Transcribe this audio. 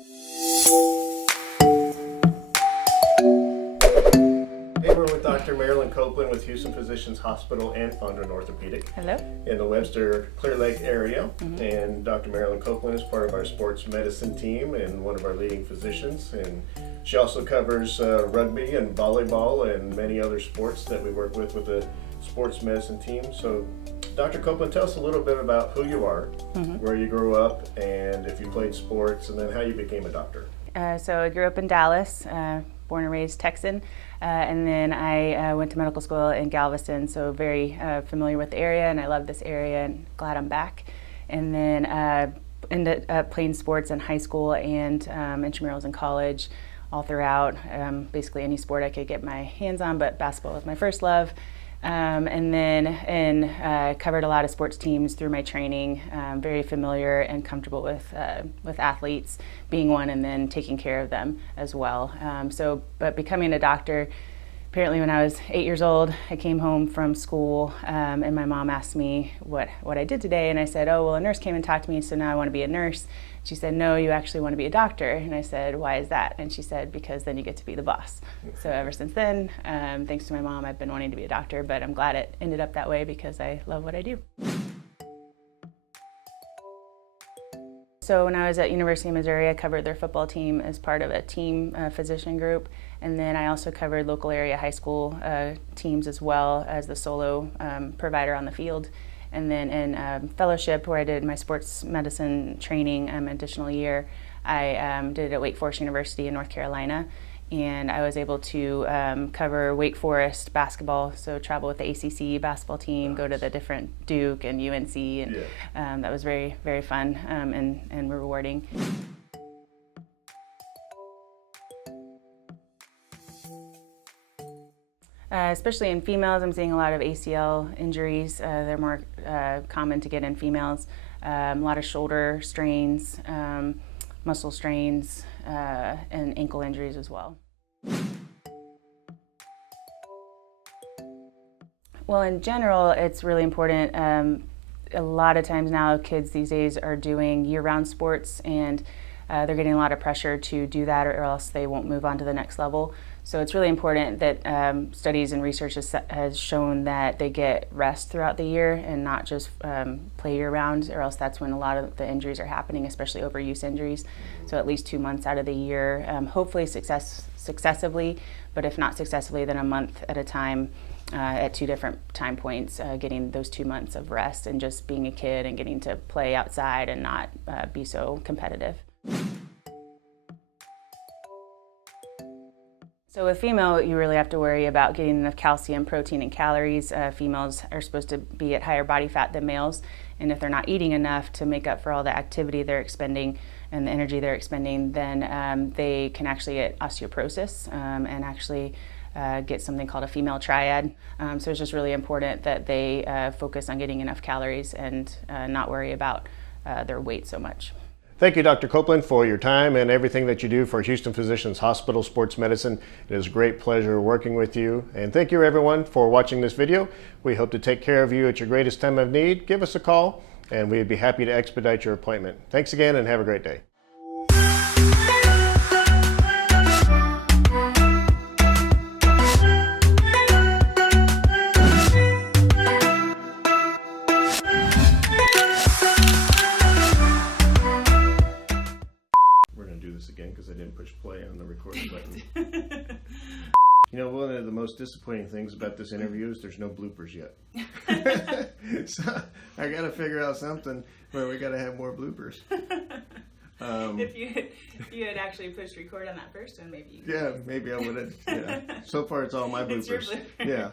Hey, we're with Dr. Marilyn Copeland with Houston Physicians Hospital and founder in Orthopedic. Hello. In the Webster Clear Lake area. And Dr. Marilyn Copeland is part of our sports medicine team and one of our leading physicians. And she also covers rugby and volleyball and many other sports that we work with the sports medicine team. So Dr. Copeland, tell us a little bit about who you are, where you grew up, and if you played sports, and then how you became a doctor. So I grew up in Dallas, born and raised Texan, and then I went to medical school in Galveston, so very familiar with the area, and I love this area and glad I'm back. And then ended up playing sports in high school and intramurals in college, all throughout, basically any sport I could get my hands on, but basketball was my first love. And then covered a lot of sports teams through my training, very familiar and comfortable with athletes, being one and then taking care of them as well. But becoming a doctor, apparently when I was 8 years old, I came home from school and my mom asked me what I did today, and I said, oh, well, a nurse came and talked to me, so now I want to be a nurse. She said, no, you actually want to be a doctor. And I said, why is that? And she said, because then you get to be the boss. So ever since then, thanks to my mom, I've been wanting to be a doctor, but I'm glad it ended up that way because I love what I do. So when I was at University of Missouri, I covered their football team as part of a team physician group. And then I also covered local area high school teams as well as the solo provider on the field. And then in fellowship, where I did my sports medicine training additional year, I did it at Wake Forest University in North Carolina. And I was able to cover Wake Forest basketball, so travel with the ACC basketball team, go to the different Duke and UNC, and that was very, very fun and rewarding. Especially in females, I'm seeing a lot of ACL injuries. They're more common to get in females. A lot of shoulder strains, muscle strains, and ankle injuries as well. Well, in general, it's really important. A lot of times now, kids these days are doing year-round sports, and they're getting a lot of pressure to do that, or else they won't move on to the next level. So it's really important that studies and research has shown that they get rest throughout the year and not just play year-round, or else that's when a lot of the injuries are happening, especially overuse injuries. So at least 2 months out of the year, hopefully successively, but if not successfully, then a month at a time at 2 different time points, getting those 2 months of rest and just being a kid and getting to play outside and not be so competitive. So with female, you really have to worry about getting enough calcium, protein, and calories. Females are supposed to be at higher body fat than males, and if they're not eating enough to make up for all the activity they're expending and the energy they're expending, then they can actually get osteoporosis and actually get something called a female triad. So it's just really important that they focus on getting enough calories and not worry about their weight so much. Thank you, Dr. Copeland, for your time and everything that you do for Houston Physicians Hospital Sports Medicine. It is a great pleasure working with you. And thank you, everyone, for watching this video. We hope to take care of you at your greatest time of need. Give us a call, and we'd be happy to expedite your appointment. Thanks again, and have a great day. Again, because I didn't push play on the recording button. You know, one of the most disappointing things about this interview is there's no bloopers yet. So I got to figure out something where we got to have more bloopers. If you had actually pushed record on that first one, maybe you could. Yeah, maybe I would have. Yeah. So far, it's all my bloopers. It's your blooper. Yeah.